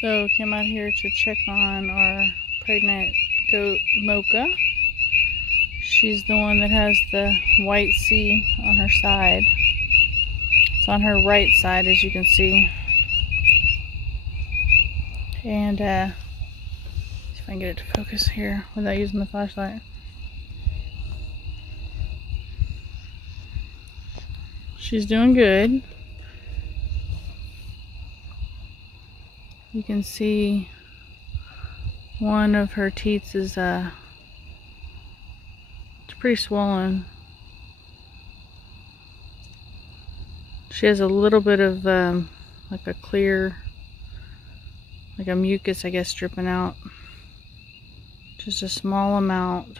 So came out here to check on our pregnant goat Mocha. She's the one that has the white C on her side. It's on her right side, as you can see. And see if I can get it to focus here without using the flashlight. She's doing good. You can see one of her teats is it's pretty swollen. She has a little bit of like a clear, like a mucus, I guess, dripping out. Just a small amount.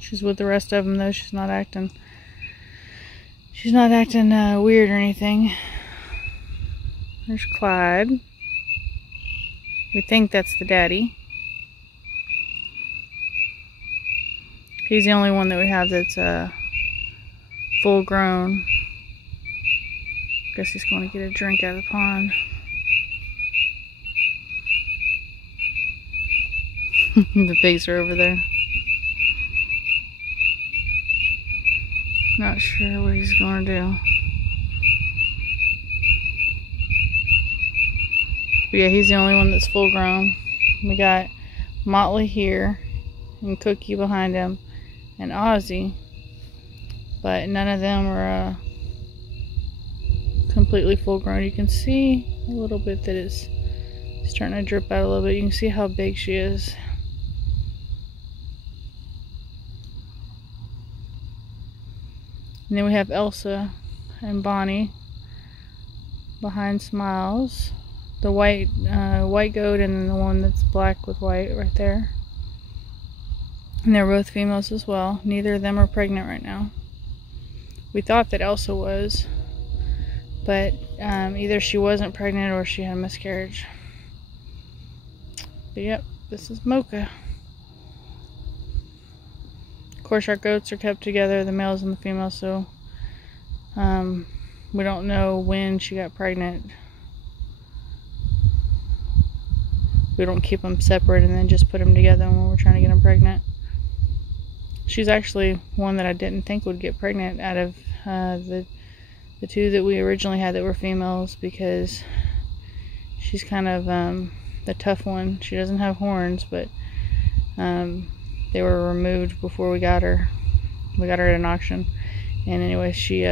She's with the rest of them though. She's not acting weird or anything. There's Clyde. We think that's the daddy. He's the only one that we have that's full grown. Guess he's going to get a drink out of the pond. The pigs are over there. Not sure what he's going to do. But yeah, he's the only one that's full grown. We got Motley here, and Cookie behind him, and Ozzy. But none of them are completely full grown. You can see a little bit that it's starting to drip out a little bit. You can see how big she is. And then we have Elsa and Bonnie behind Smiles. The white goat, and then the one that's black with white right there. And they're both females as well. Neither of them are pregnant right now. We thought that Elsa was, but either she wasn't pregnant or she had a miscarriage. But yep, this is Mocha. Of course, our goats are kept together, the males and the females, so we don't know when she got pregnant. We don't keep them separate and then just put them together when we're trying to get them pregnant. She's actually one that I didn't think would get pregnant out of the two that we originally had that were females, because she's kind of the tough one. She doesn't have horns, but they were removed before we got her. We got her at an auction. And anyway, she's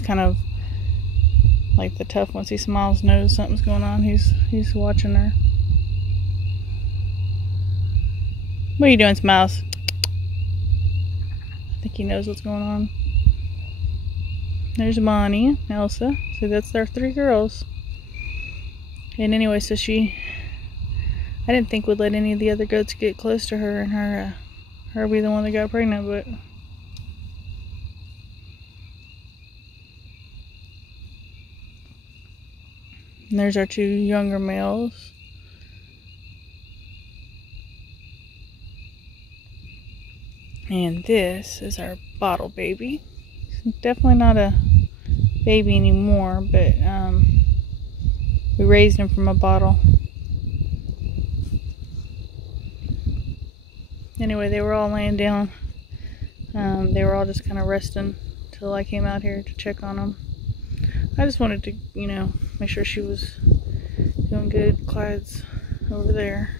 kind of like the tough one. See, Smiles knows something's going on. He's watching her. What are you doing, Smiles? I think he knows what's going on. There's Bonnie, Elsa. See, that's our three girls. And anyway, so I didn't think would let any of the other goats get close to her and her be the one that got pregnant, but and there's our two younger males. And this is our bottle baby. He's definitely not a baby anymore, but we raised him from a bottle. Anyway, they were all laying down. They were all just kind of resting until I came out here to check on them. I just wanted to, make sure she was doing good. Clyde's over there.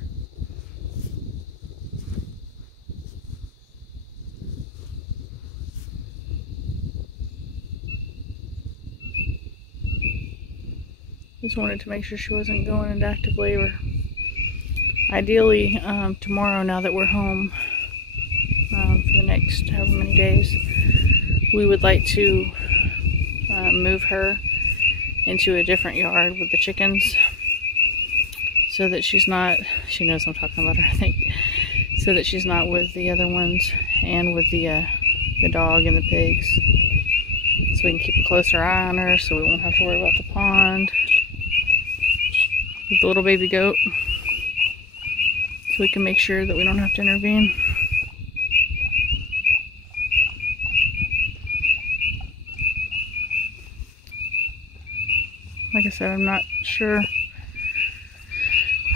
Just wanted to make sure she wasn't going into active labor. Ideally, tomorrow, now that we're home for the next however many days, we would like to move her into a different yard with the chickens, so that she knows I'm talking about her, I think, so that she's not with the other ones and with the dog and the pigs, so we can keep a closer eye on her, so we won't have to worry about the pond. with the little baby goat, so we can make sure that we don't have to intervene. Like I said, I'm not sure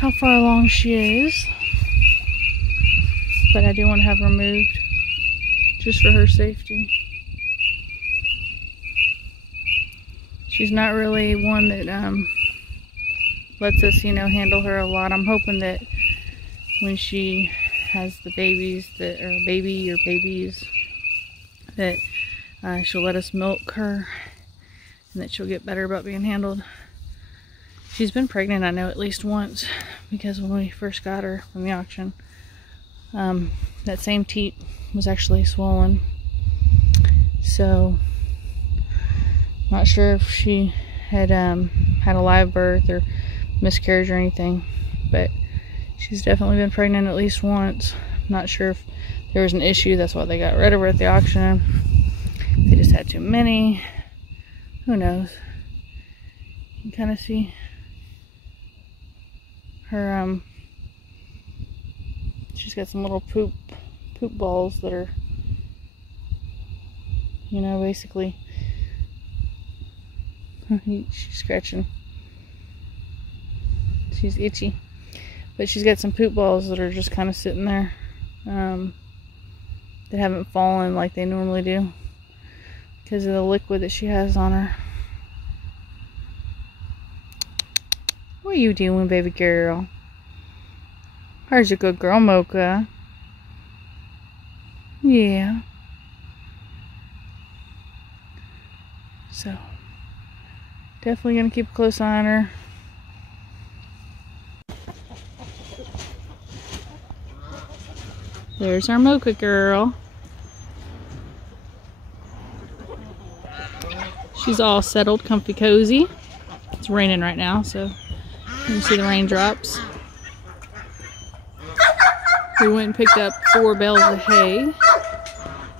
how far along she is, but I do want to have her moved just for her safety. She's not really one that lets us, you know, handle her a lot. I'm hoping that when she has the babies, that, or baby or babies, that she'll let us milk her and that she'll get better about being handled. She's been pregnant, I know, at least once, because when we first got her from the auction, that same teat was actually swollen. So, not sure if she had had a live birth or miscarriage or anything, but she's definitely been pregnant at least once. Not sure if there was an issue, that's why they got rid of her at the auction. They just had too many. Who knows? You can kind of see her, she's got some little poop balls that are, you know, basically, she's scratching. She's itchy. But she's got some poop balls that are just kind of sitting there, that haven't fallen like they normally do because of the liquid that she has on her. What are you doing, baby girl? How's your good girl, Mocha? Yeah. So, definitely gonna keep a close eye on her. There's our Mocha girl. She's all settled, comfy, cozy. It's raining right now, so you can see the raindrops. We went and picked up 4 bales of hay,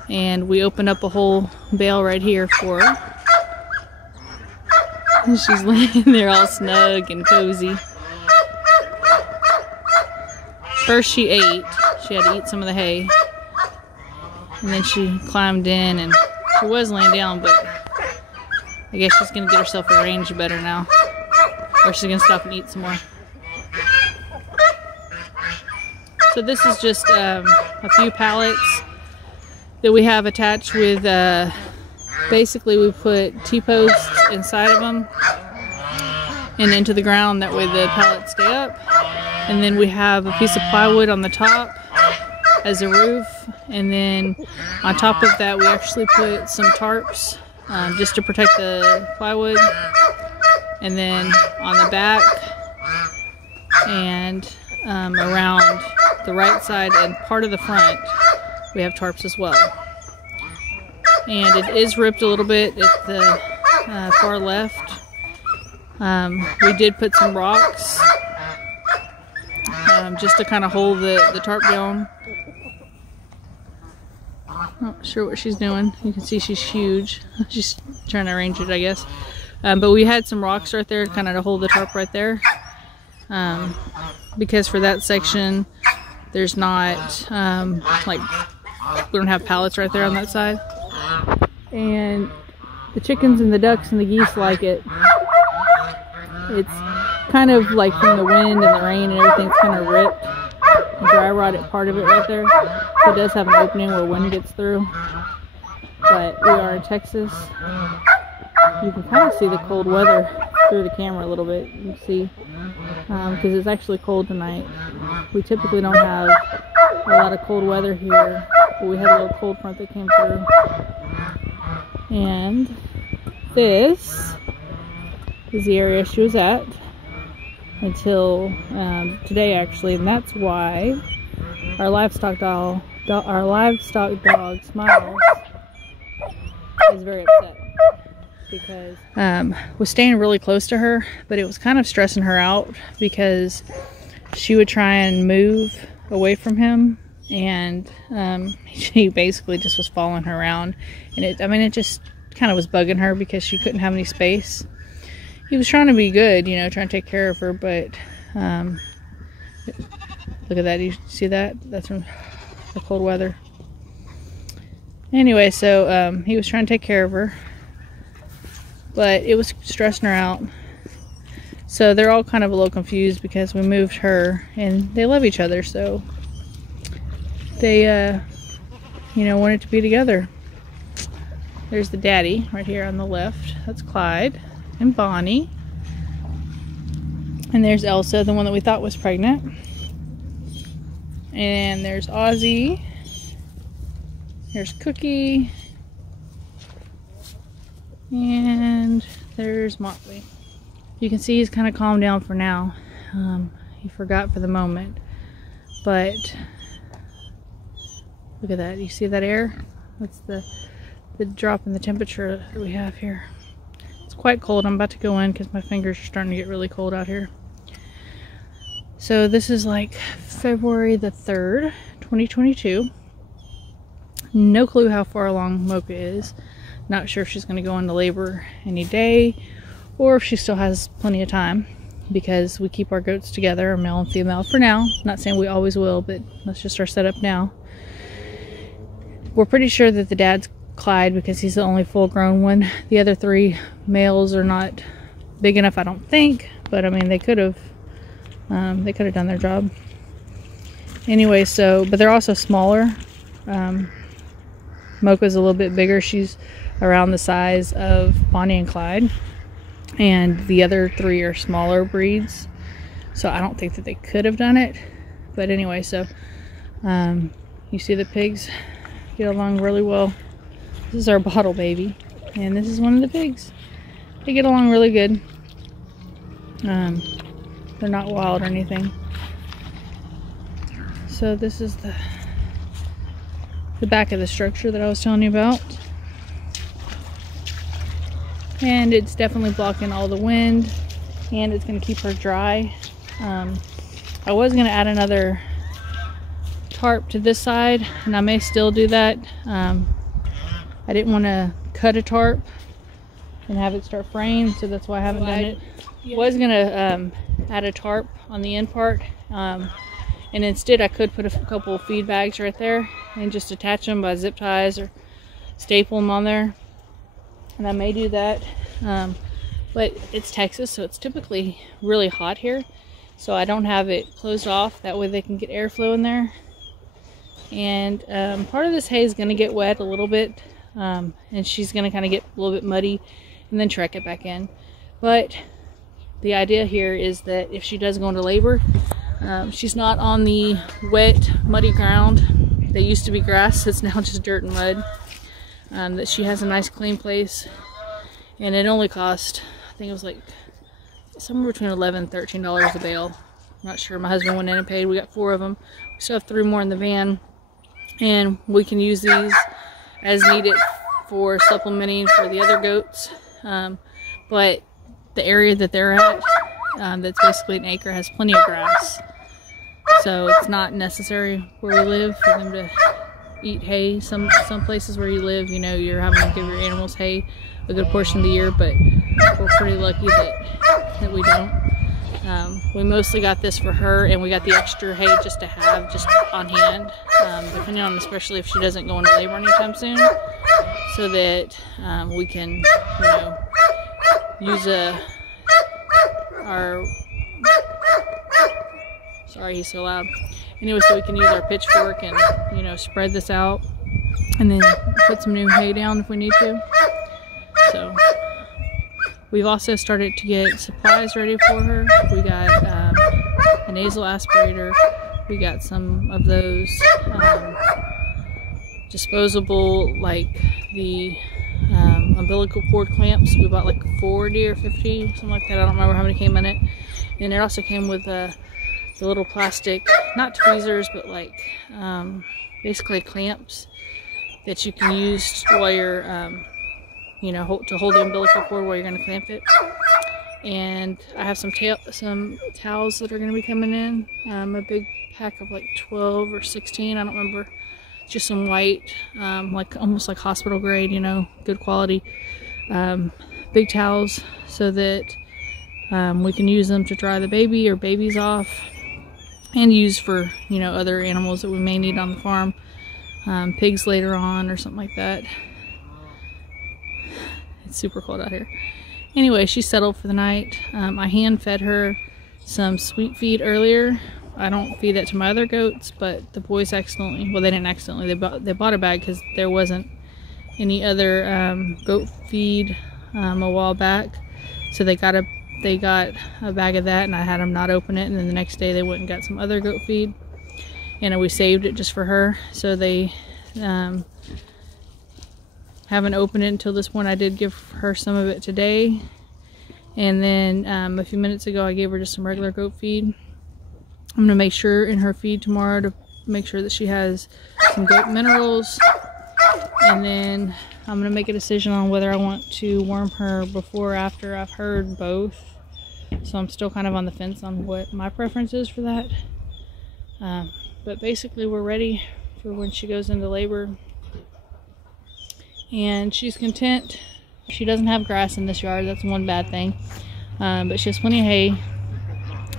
and we opened up a whole bale right here for her. And she's laying there all snug and cozy. First she ate. She had to eat some of the hay. And then she climbed in, and she was laying down, but I guess she's going to get herself arranged better now. Or she's going to stop and eat some more. So this is just a few pallets that we have attached with, basically we put T-posts inside of them and into the ground. That way the pallets stay up. And then we have a piece of plywood on the top as a roof. And then on top of that we actually put some tarps just to protect the plywood. And then on the back and around the right side and part of the front we have tarps as well. And it is ripped a little bit at the far left. We did put some rocks just to kind of hold the tarp down. Not sure what she's doing. You can see she's huge. She's trying to arrange it, I guess. But we had some rocks right there kind of to hold the tarp right there. Because for that section there's not like, we don't have pallets right there on that side. And the chickens and the ducks and the geese like it. It's kind of like from the wind and the rain and everything, it's kind of ripped. The dry rotted part of it right there. So it does have an opening where wind gets through. But we are in Texas. You can kind of see the cold weather through the camera a little bit. You can see, because it's actually cold tonight. We typically don't have a lot of cold weather here, but we had a little cold front that came through. And this is the area she was at until today, actually, and that's why our livestock dog Smiles is very upset, because was staying really close to her, but it was kind of stressing her out because she would try and move away from him, and he basically just was following her around, and it just kind of was bugging her because she couldn't have any space. he was trying to be good, you know, trying to take care of her, but look at that. You see that? That's from the cold weather. Anyway, so he was trying to take care of her, but it was stressing her out. So they're all kind of a little confused because we moved her, and they love each other, so they you know, wanted to be together. There's the daddy right here on the left. That's Clyde and Bonnie. And there's Elsa, the one that we thought was pregnant. And there's Ozzy. There's Cookie. And there's Motley. You can see he's kind of calmed down for now. He forgot for the moment. But look at that. You see that air? That's the drop in the temperature that we have here. It's quite cold. I'm about to go in because my fingers are starting to get really cold out here. So this is like February the 3rd, 2022. No clue how far along Mocha is. Not sure if she's going to go into labor any day or if she still has plenty of time, because we keep our goats together, male and female, for now. Not saying we always will, but that's just our setup now. We're pretty sure that the dad's Clyde because he's the only full-grown one. The other 3 males are not big enough, I don't think, but I mean, they could have done their job. Anyway, so, but they're also smaller. Mocha's a little bit bigger. She's around the size of Bonnie and Clyde, and the other 3 are smaller breeds, so I don't think that they could have done it. But anyway, so you see the pigs get along really well. This is our bottle baby, and this is one of the pigs. They get along really good. They're not wild or anything. So this is the back of the structure that I was telling you about. And it's definitely blocking all the wind, and it's going to keep her dry. I was going to add another tarp to this side, and I may still do that. I didn't want to cut a tarp and have it start fraying, so that's why I haven't done it. Was going to add a tarp on the end part, and instead I could put a couple of feed bags right there and just attach them by zip ties or staple them on there, and I may do that. But it's Texas, so it's typically really hot here, so I don't have it closed off. That way they can get airflow in there. And part of this hay is going to get wet a little bit, and she's going to kind of get a little bit muddy and then trek it back in. But the idea here is that if she does go into labor, she's not on the wet, muddy ground. They used to be grass, it's now just dirt and mud. That she has a nice clean place, and it only cost, I think it was like somewhere between $11 and $13 a bale. I'm not sure. My husband went in and paid. We got 4 of them. We still have 3 more in the van, and we can use these as needed for supplementing for the other goats. But the area that they're at, that's basically an acre, has plenty of grass, so it's not necessary where we live for them to eat hay. Some places where you live, you know, you're having to give your animals hay a good portion of the year, but we're pretty lucky that we don't. We mostly got this for her, and we got the extra hay just to have just on hand, depending on, especially if she doesn't go into labor anytime soon, so that we can, you know, use our, sorry he's so loud. Anyway, so we can use our pitchfork and, you know, spread this out and then put some new hay down if we need to. So we've also started to get supplies ready for her. We got a nasal aspirator. We got some of those disposable, like the umbilical cord clamps. We bought like 40 or 50, something like that. I don't remember how many came in it. And it also came with the little plastic, not tweezers, but like basically clamps that you can use while you're, you know, to hold the umbilical cord while you're going to clamp it. And I have some towels that are going to be coming in. A big pack of like 12 or 16, I don't remember. Just some white, like almost like hospital grade, you know, good quality, big towels, so that We can use them to dry the baby or babies off, and use for, you know, other animals that we may need on the farm, pigs later on or something like that. It's super cold out here. Anyway, she settled for the night. I hand fed her some sweet feed earlier. I don't feed that to my other goats, but the boys accidentally, well, they didn't accidentally, they bought a bag because there wasn't any other goat feed a while back, so they got a bag of that, and I had them not open it, and then the next day they went and got some other goat feed, and we saved it just for her, so they haven't opened it until this point. I did give her some of it today, and then a few minutes ago I gave her just some regular goat feed. I'm gonna make sure in her feed tomorrow to make sure that she has some goat minerals, and then I'm gonna make a decision on whether I want to worm her before or after I've heard both. So I'm still kind of on the fence on what my preference is for that. But basically we're ready for when she goes into labor, and she's content. She doesn't have grass in this yard, that's one bad thing, but she has plenty of hay.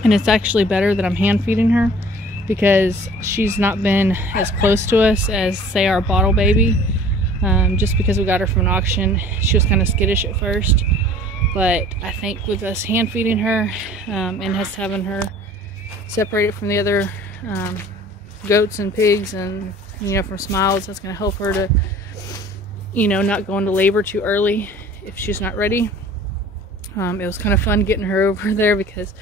And it's actually better that I'm hand feeding her, because she's not been as close to us as, say, our bottle baby. Just because we got her from an auction, she was kind of skittish at first. But I think with us hand feeding her and us having her separated from the other goats and pigs, and, you know, from Smiles, that's going to help her to, you know, not go into labor too early if she's not ready. It was kind of fun getting her over there because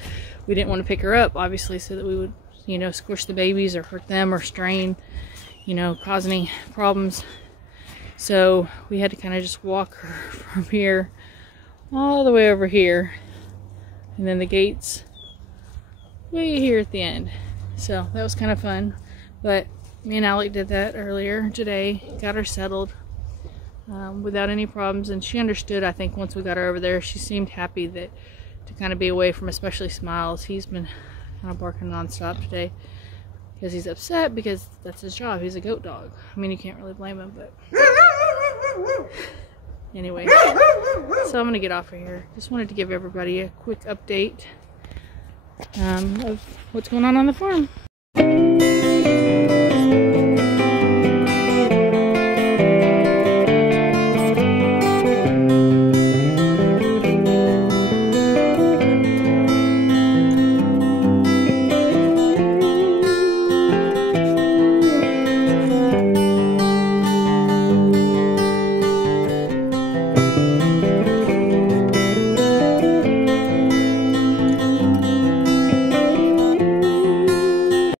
we didn't want to pick her up, obviously, so that we would, you know, squish the babies or hurt them or strain, you know, cause any problems. So we had to kind of just walk her from here all the way over here, and then the gates way here at the end. So that was kind of fun. But me and Alec did that earlier today, got her settled without any problems, and she understood. I think once we got her over there, she seemed happy that to kind of be away from, especially Smiles. He's been kind of barking nonstop today because he's upset, because that's his job. He's a goat dog. I mean, you can't really blame him, but anyway, so I'm gonna get off of here. Just wanted to give everybody a quick update of what's going on the farm.